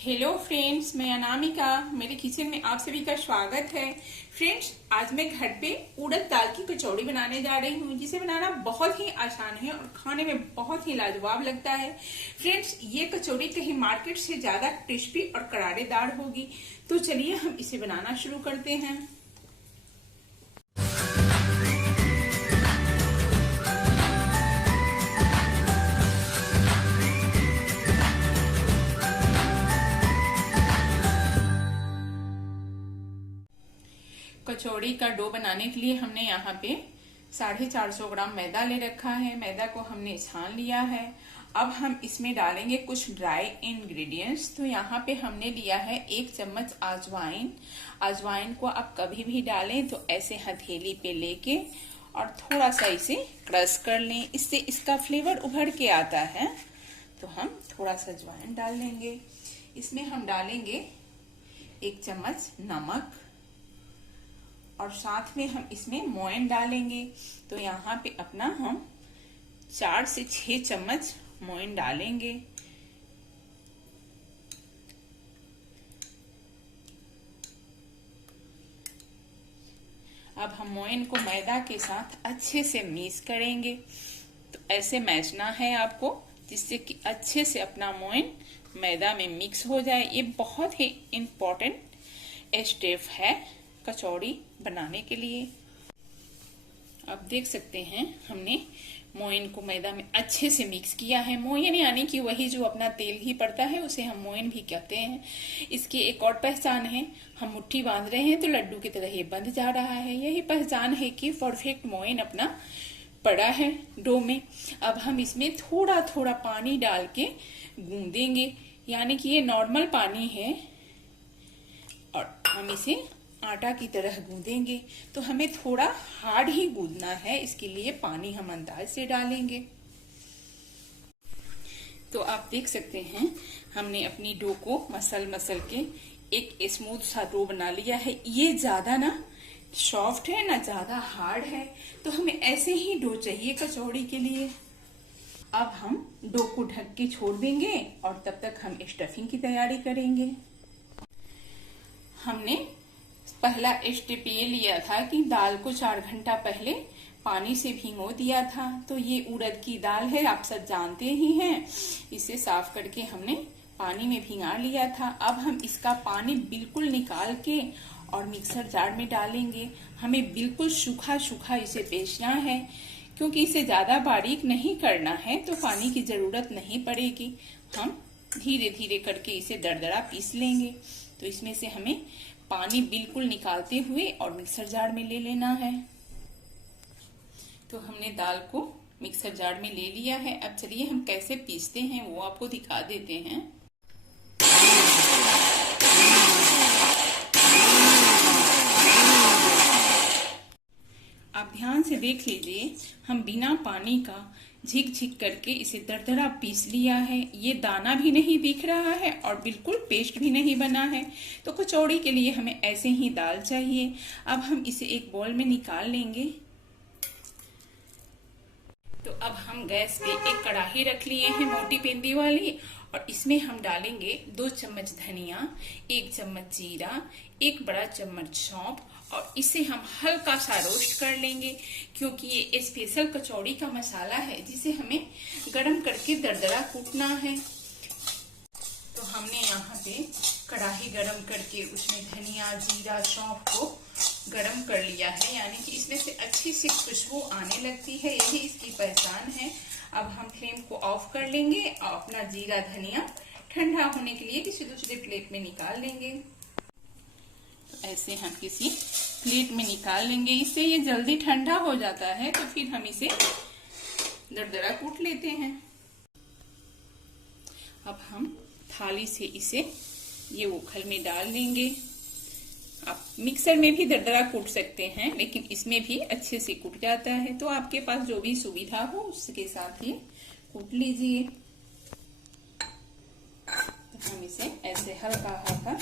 Hello friends, मैं अनामिका। मेरे kitchen में आप सभी का स्वागत है। फ्रेंड्स, आज मैं घर पे उड़द दाल की कचौड़ी बनाने जा रही हूँ, जिसे बनाना बहुत ही आसान है और खाने में बहुत ही लाजवाब लगता है। फ्रेंड्स, ये कचौड़ी कहीं मार्केट से ज्यादा क्रिस्पी और करारेदार होगी। तो चलिए हम इसे बनाना शुरू करते हैं। कचौड़ी का डो बनाने के लिए हमने यहाँ पे 450 ग्राम मैदा ले रखा है। मैदा को हमने छान लिया है। अब हम इसमें डालेंगे कुछ ड्राई इंग्रेडिएंट्स। तो यहाँ पे हमने लिया है 1 चम्मच अजवाइन। अजवाइन को आप कभी भी डालें तो ऐसे हथेली पे लेके और थोड़ा सा इसे क्रश कर लें, इससे इसका फ्लेवर उभर के आता है। तो हम थोड़ा सा अजवाइन डाल लेंगे। इसमें हम डालेंगे 1 चम्मच नमक और साथ में हम इसमें मोयन डालेंगे। तो यहाँ पे अपना हम 4 से 6 चम्मच मोयन डालेंगे। अब हम मोयन को मैदा के साथ अच्छे से मिक्स करेंगे। तो ऐसे मैचना है आपको, जिससे कि अच्छे से अपना मोयन मैदा में मिक्स हो जाए। ये बहुत ही इम्पोर्टेंट स्टेप है कचौड़ी बनाने के लिए। आप देख सकते हैं हमने मोयन को मैदा में अच्छे से मिक्स किया है। मोयन यानी कि वही जो अपना तेल ही पड़ता है, उसे हम मोयन भी कहते हैं। इसकी एक और पहचान है, हम मुट्ठी बांध रहे हैं तो लड्डू की तरह ये बंध जा रहा है। यही पहचान है कि परफेक्ट मोयन अपना पड़ा है डो में। अब हम इसमें थोड़ा थोड़ा पानी डाल के गूंदेंगे, यानी कि ये नॉर्मल पानी है और हम इसे आटा की तरह गूंदेंगे। तो हमें थोड़ा हार्ड ही गूंदना है, इसके लिए पानी हम अंदाज से डालेंगे। तो आप देख सकते हैं हमने अपनी डो को मसल के एक स्मूथ सा डो बना लिया है। ये ज्यादा ना सॉफ्ट है ना ज्यादा हार्ड है, तो हमें ऐसे ही डो चाहिए कचौड़ी के लिए। अब हम डो को ढक के छोड़ देंगे और तब तक हम स्टफिंग की तैयारी करेंगे। हमने पहला स्टेप ये लिया था कि दाल को 4 घंटा पहले पानी से भिगो दिया था। तो ये उड़द की दाल है, आप सब जानते ही हैं। इसे साफ करके हमने पानी में भिगा लिया था। अब हम इसका पानी बिल्कुल निकाल के और मिक्सर जार में डालेंगे। हमें बिल्कुल सूखा सूखा इसे पीसना है, क्योंकि इसे ज्यादा बारीक नहीं करना है, तो पानी की जरूरत नहीं पड़ेगी। हम धीरे धीरे करके इसे दरदरा पीस लेंगे। तो इसमें से हमें पानी बिल्कुल निकालते हुए और मिक्सर जार में ले लेना है। तो हमने दाल को मिक्सर जार में ले लिया है। अब चलिए हम कैसे पीसते हैं वो आपको दिखा देते हैं। आप ध्यान से देख लीजिए, हम बिना पानी का झिक झिक करके इसे दरदरा पीस लिया है। ये दाना भी नहीं दिख रहा है और बिल्कुल पेस्ट भी नहीं बना है। तो कचौड़ी के लिए हमें ऐसे ही दाल चाहिए। अब हम इसे एक बाउल में निकाल लेंगे। तो अब हम गैस पे एक कढ़ाई रख लिए हैं, मोटी पेंदी वाली, और इसमें हम डालेंगे 2 चम्मच धनिया, 1 चम्मच जीरा, 1 बड़ा चम्मच सौंफ, और इसे हम हल्का सा रोस्ट कर लेंगे, क्योंकि ये स्पेशल कचौड़ी का मसाला है, जिसे हमें गरम करके दरदरा कूटना है। तो हमने यहाँ पे कढ़ाई गरम करके उसमें धनिया, जीरा, सौंफ को गरम कर लिया है, यानी कि इसमें से अच्छी सी खुशबू आने लगती है। यही इसकी पहचान है। अब हम फ्लेम को ऑफ कर लेंगे और अपना जीरा धनिया ठंडा होने के लिए किसी दूसरे प्लेट में निकाल लेंगे। तो ऐसे हम किसी प्लेट में निकाल लेंगे। इससे ये जल्दी ठंडा हो जाता है, तो फिर हम इसे दरदरा कूट लेते हैं। अब हम थाली से इसे ये ओखल में डाल देंगे। आप मिक्सर में भी दरदरा कूट सकते हैं, लेकिन इसमें भी अच्छे से कूट जाता है। तो आपके पास जो भी सुविधा हो उसके साथ ये कूट लीजिए। तो हम इसे ऐसे हल्का हल्का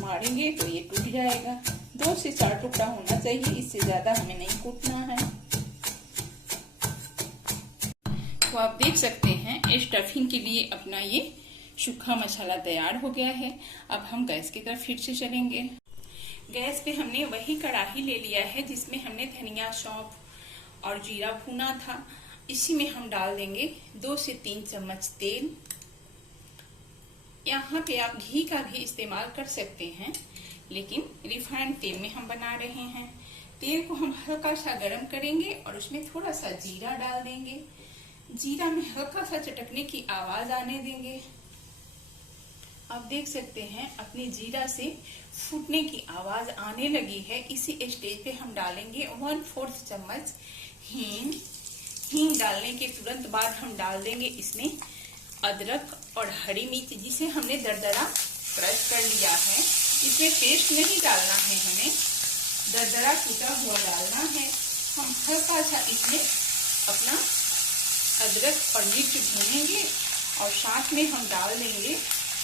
मारेंगे तो ये टूट जाएगा। 2 से 4 टुकड़ा होना चाहिए, इससे ज्यादा हमें नहीं कूटना है। तो आप देख सकते हैं स्टफिंग के लिए अपना ये सूखा मसाला तैयार हो गया है। अब हम गैस की तरफ फिर से चलेंगे। गैस पे हमने वही कढ़ाई ले लिया है जिसमें हमने धनिया, सौंफ और जीरा भुना था। इसी में हम डाल देंगे 2 से 3 चम्मच तेल। यहाँ पे आप घी का भी इस्तेमाल कर सकते हैं, लेकिन रिफाइंड तेल में हम बना रहे हैं। तेल को हम हल्का सा गरम करेंगे और उसमें थोड़ा सा जीरा डाल देंगे। जीरा में हल्का सा चटकने की आवाज आने देंगे। आप देख सकते हैं अपनी जीरा से फूटने की आवाज आने लगी है। इसी स्टेज पे हम डालेंगे 1/4 चम्मच हींग। हींग डालने के तुरंत बाद हम डाल देंगे इसमें अदरक और हरी मिर्च, जिसे हमने दरदरा क्रश कर लिया है। इसमें पेस्ट नहीं डालना है, हमें दरदरा कूटा हुआ डालना है। हम हल्का सा इसमें अपना अदरक और मिर्च भूनेंगे और साथ में हम डाल देंगे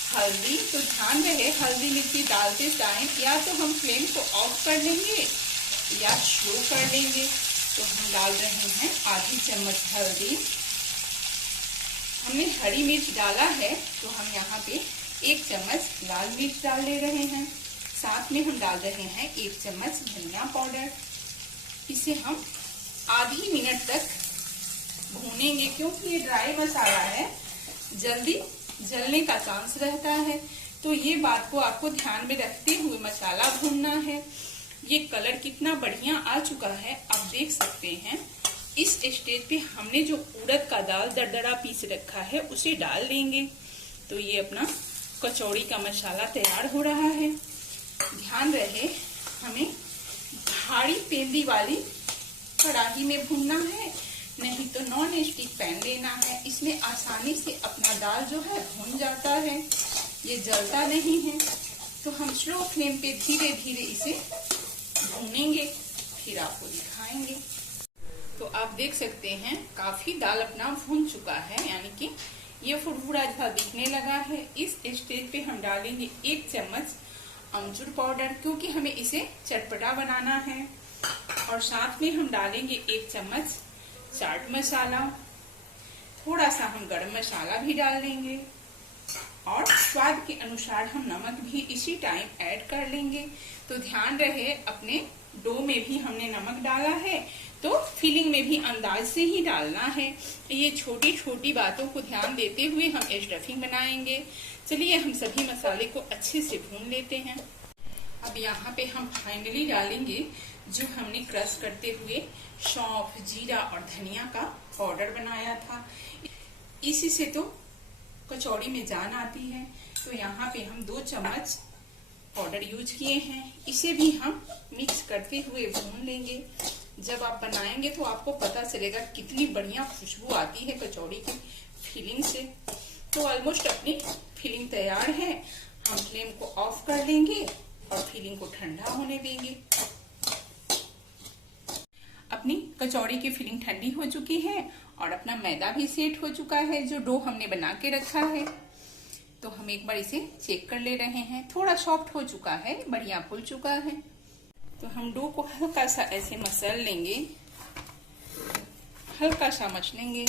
हल्दी। तो ध्यान रहे हल्दी मिर्ची डालते टाइम या तो हम फ्लेम को ऑफ कर लेंगे या स्लो कर लेंगे। तो हम डाल रहे हैं आधी चम्मच हल्दी। हमने हरी मिर्च डाला है तो हम यहाँ पे 1 चम्मच लाल मिर्च डाल ले रहे हैं। साथ में हम डाल रहे हैं 1 चम्मच धनिया पाउडर। इसे हम आधी मिनट तक भूनेंगे, क्योंकि ये ड्राई मसाला है, जल्दी जलने का चांस रहता है। तो ये बात को आपको ध्यान में रखते हुए मसाला भूनना है। ये कलर कितना बढ़िया आ चुका है, आप देख सकते हैं। इस स्टेज पे हमने जो उड़द का दाल दरदरा पीस रखा है उसे डाल देंगे। तो ये अपना कचौड़ी का मसाला तैयार हो रहा है। ध्यान रहे हमें भारी पेंदी वाली कढ़ाई में भूनना है, नहीं तो नॉन स्टिक पैन लेना है। इसमें आसानी से अपना दाल जो है भून जाता है, ये जलता नहीं है। तो हम स्लो फ्लेम पे धीरे धीरे इसे भूनेंगे, फिर आपको दिखाएंगे। तो आप देख सकते हैं काफी दाल अपना भून चुका है, यानी कि ये फुरफुरा जैसा दिखने लगा है। इस स्टेज पे हम डालेंगे 1 चम्मच अमचूर पाउडर, क्योंकि हमें इसे चटपटा बनाना है। और साथ में हम डालेंगे 1 चम्मच चाट मसाला। थोड़ा सा हम गरम मसाला भी डाल देंगे और स्वाद के अनुसार हम नमक भी इसी टाइम ऐड कर लेंगे। तो ध्यान रहे अपने डो में भी हमने नमक डाला है, तो फिलिंग में भी अंदाज से ही डालना है। ये छोटी छोटी बातों को ध्यान देते हुए हम स्टफिंग बनाएंगे। चलिए हम सभी मसाले को अच्छे से भून लेते हैं। अब यहाँ पे हम फाइनली डालेंगे जो हमने क्रश करते हुए सौंफ, जीरा और धनिया का पाउडर बनाया था। इसी से तो कचौड़ी में जान आती है। तो यहाँ पे हम 2 चम्मच पाउडर यूज किए हैं। इसे भी हम मिक्स करते हुए भून लेंगे। जब आप बनाएंगे तो आपको पता चलेगा कितनी बढ़िया खुशबू आती है कचौड़ी की फिलिंग से। तो ऑलमोस्ट अपनी फिलिंग तैयार है। हम फ्लेम को ऑफ कर लेंगे और फिलिंग को ठंडा होने देंगे। अपनी कचौड़ी की फिलिंग ठंडी हो चुकी है और अपना मैदा भी सेट हो चुका है, जो डो हमने बना के रखा है। तो हम एक बार इसे चेक कर ले रहे हैं। थोड़ा सॉफ्ट हो चुका है, बढ़िया फूल चुका है। तो हम डो को हल्का सा ऐसे मसल लेंगे, हल्का सा मसलेंगे।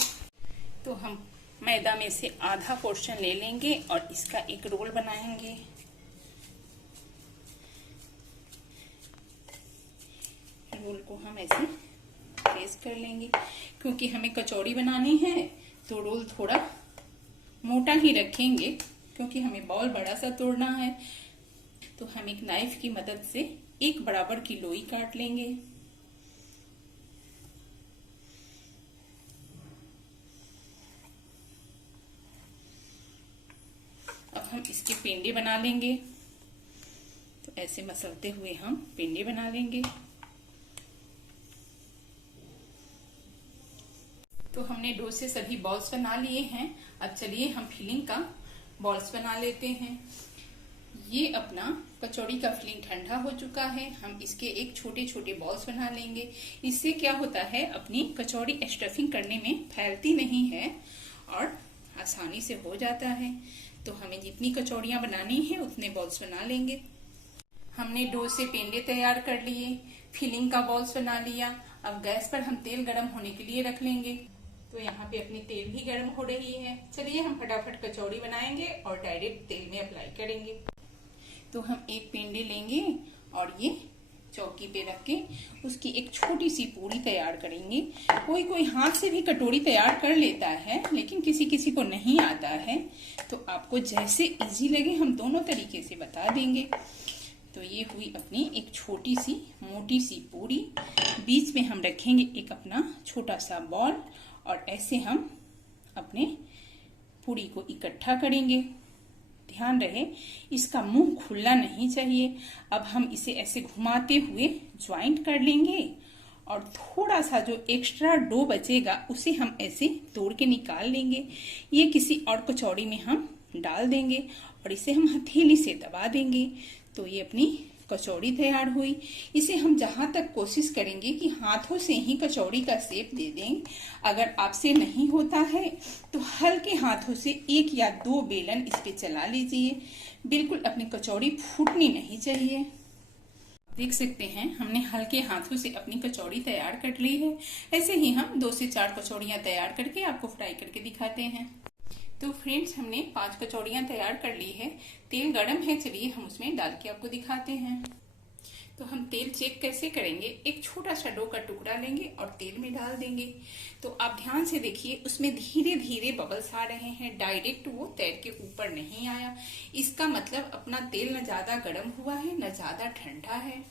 तो हम मैदा में से आधा पोर्शन ले लेंगे और इसका एक रोल बनाएंगे। रोल को हम ऐसे प्रेस कर लेंगे, क्योंकि हमें कचौड़ी बनानी है तो रोल थोड़ा मोटा ही रखेंगे, क्योंकि हमें बॉल बड़ा सा तोड़ना है। तो हम एक नाइफ की मदद से एक बराबर की लोई काट लेंगे। अब हम इसके पेंडे बना लेंगे। तो ऐसे मसलते हुए हम पेंडे बना लेंगे। तो हमने डो से सभी बॉल्स बना लिए हैं। अब चलिए हम फिलिंग का बॉल्स बना लेते हैं। ये अपना कचौड़ी का फिलिंग ठंडा हो चुका है। हम इसके एक छोटे छोटे बॉल्स बना लेंगे। इससे क्या होता है, अपनी कचौड़ी स्टफिंग करने में फैलती नहीं है और आसानी से हो जाता है। तो हमें जितनी कचौड़ियां बनानी है उतने बॉल्स बना लेंगे। हमने डो से पेंडे तैयार कर लिए, फिलिंग का बॉल्स बना लिया। अब गैस पर हम तेल गरम होने के लिए रख लेंगे। तो यहाँ पे अपनी तेल भी गर्म हो रही है। चलिए हम फटाफट कचौड़ी बनाएंगे और डायरेक्ट तेल में अप्लाई करेंगे। तो हम एक पेंडे लेंगे और ये चौकी पे रख के उसकी एक छोटी सी पूरी तैयार करेंगे। कोई कोई हाथ से भी कटोरी तैयार कर लेता है, लेकिन किसी किसी को नहीं आता है। तो आपको जैसे इजी लगे हम दोनों तरीके से बता देंगे। तो ये हुई अपनी एक छोटी सी मोटी सी पूरी। बीच में हम रखेंगे एक अपना छोटा सा बॉल और ऐसे हम अपने पूरी को इकट्ठा करेंगे। ध्यान रहे इसका मुंह खुलना नहीं चाहिए। अब हम इसे ऐसे घुमाते हुए ज्वाइंट कर लेंगे और थोड़ा सा जो एक्स्ट्रा डो बचेगा उसे हम ऐसे तोड़ के निकाल लेंगे। ये किसी और कचौड़ी में हम डाल देंगे और इसे हम हथेली से दबा देंगे। तो ये अपनी कचौड़ी तैयार हुई। इसे हम जहां तक कोशिश करेंगे कि हाथों से ही कचौड़ी का शेप दे दें। अगर आपसे नहीं होता है तो हल्के हाथों से 1 या 2 बेलन इस पे चला लीजिए। बिल्कुल अपनी कचौड़ी फूटनी नहीं चाहिए। देख सकते हैं हमने हल्के हाथों से अपनी कचौड़ी तैयार कर ली है। ऐसे ही हम 2 से 4 कचौड़ियां तैयार करके आपको फ्राई करके दिखाते हैं। तो फ्रेंड्स हमने 5 कचौड़ियां तैयार कर ली है। तेल गरम है, चलिए हम उसमें डाल के आपको दिखाते हैं। तो हम तेल चेक कैसे करेंगे, एक छोटा सा डो का टुकड़ा लेंगे और तेल में डाल देंगे। तो आप ध्यान से देखिए उसमें धीरे धीरे बबल्स आ रहे हैं, डायरेक्ट वो तेल के ऊपर नहीं आया। इसका मतलब अपना तेल न ज्यादा गर्म हुआ है न ज्यादा ठंडा है।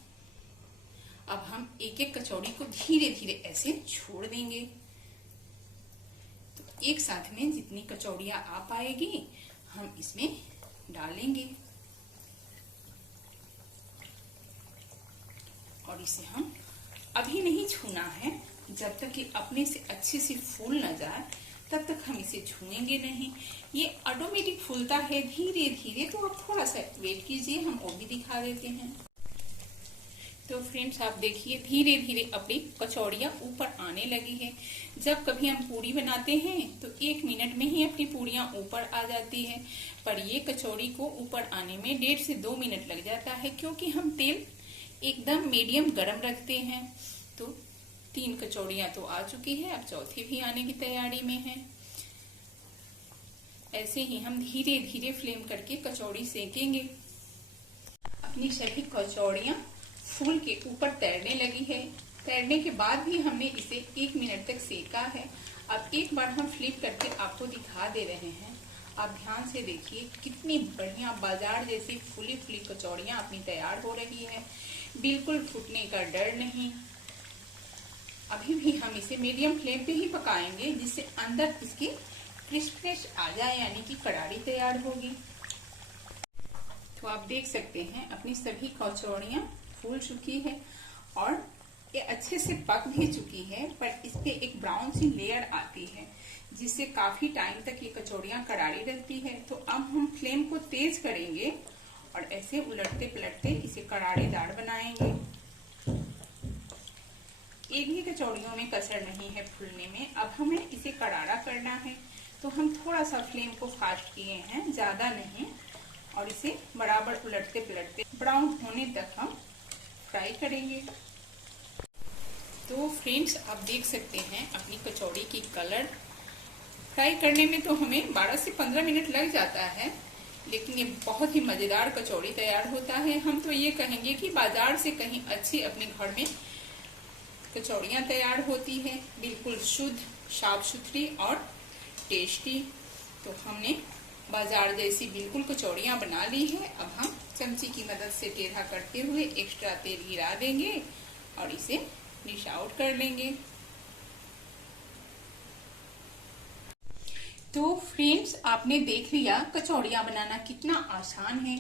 अब हम एक एक कचौड़ी को धीरे धीरे ऐसे छोड़ देंगे। एक साथ में जितनी कचौड़ियां आ पाएगी हम इसमें डालेंगे और इसे हम अभी नहीं छूना है। जब तक ये अपने से अच्छे से फूल न जाए तब तक हम इसे छूएंगे नहीं। ये ऑटोमेटिक फूलता है धीरे धीरे, तो आप थोड़ा सा वेट कीजिए, हम वो भी दिखा देते हैं। तो फ्रेंड्स आप देखिए धीरे धीरे अपनी कचौड़ियां ऊपर आने लगी है। जब कभी हम पूरी बनाते हैं तो 1 मिनट में ही अपनी पूरियां ऊपर आ जाती है, पर ये कचौड़ी को ऊपर आने में 1.5 से 2 मिनट लग जाता है, क्योंकि हम तेल एकदम मीडियम गरम रखते हैं। तो 3 कचौड़ियां तो आ चुकी है, अब चौथी भी आने की तैयारी में है। ऐसे ही हम धीरे धीरे फ्लेम करके कचौड़ी सेकेंगे। अपनी सभी कचौड़ियां फूल के ऊपर तैरने लगी है। तैरने के बाद भी हमने इसे 1 मिनट तक सेका है। अब एक बार हम फ्लिप करके आपको दिखा दे रहे हैं। आप ध्यान से देखिए कितनी बढ़िया बाजार जैसी फूली फूली कचौड़ियां अपनी तैयार हो रही है। बिल्कुल फूटने का डर नहीं। अभी भी हम इसे मीडियम फ्लेम पे ही पकाएंगे, जिससे अंदर इसकी क्रिस्पनेस आ जाए, यानी कि करारी तैयार होगी। तो आप देख सकते हैं अपनी सभी कचौड़ियां फूल चुकी है और ये अच्छे से पक भी चुकी है, पर इस पे एक ब्राउन सी लेयर आती है, जिससे काफी टाइम तक ये कचौड़ियां करारी रहती है। तो अब हम फ्लेम को तेज करेंगे और ऐसे उलटते पलटते इसे करारेदार बनाएंगे। एक भी कचौड़ियों में कसर नहीं है फूलने में। अब हमें इसे करारा करना है, तो हम थोड़ा सा फ्लेम को फास्ट किए हैं, ज्यादा नहीं, और इसे बराबर उलटते पलटते ब्राउन होने तक हम फ्राई करेंगे। तो फ्रेंड्स आप देख सकते हैं अपनी कचौड़ी की कलर। फ्राई करने में तो हमें 12 से 15 मिनट लग जाता है, लेकिन ये बहुत ही मजेदार कचौड़ी तैयार होता है। हम तो ये कहेंगे कि बाजार से कहीं अच्छी अपने घर में कचौड़ियां तैयार होती है, बिल्कुल शुद्ध, साफ सुथरी और टेस्टी। तो हमने बाजार जैसी बिल्कुल कचौड़ियां बना ली है। अब हम चमची की मदद से टेढ़ा करते हुए एक्स्ट्रा तेल गिरा देंगे और इसे डिश आउट कर लेंगे। तो फ्रेंड्स आपने देख लिया कचौड़ियां बनाना कितना आसान है,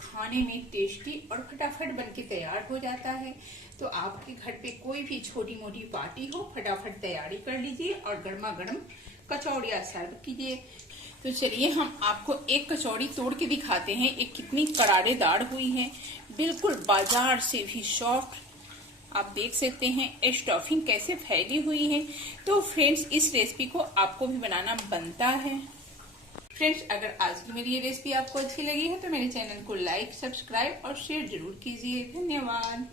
खाने में टेस्टी और फटाफट बनके तैयार हो जाता है। तो आपके घर पे कोई भी छोटी मोटी पार्टी हो, फटाफट तैयारी कर लीजिए और गर्मा गर्म कचौड़ियां सर्व कीजिए। तो चलिए हम आपको एक कचौड़ी तोड़ के दिखाते हैं, एक कितनी करारेदार हुई है, बिल्कुल बाजार से भी सॉफ्ट। आप देख सकते हैं स्टफिंग कैसे फैली हुई है। तो फ्रेंड्स इस रेसिपी को आपको भी बनाना बनता है। फ्रेंड्स अगर आज की मेरी ये रेसिपी आपको अच्छी लगी है तो मेरे चैनल को लाइक, सब्सक्राइब और शेयर जरूर कीजिए। धन्यवाद।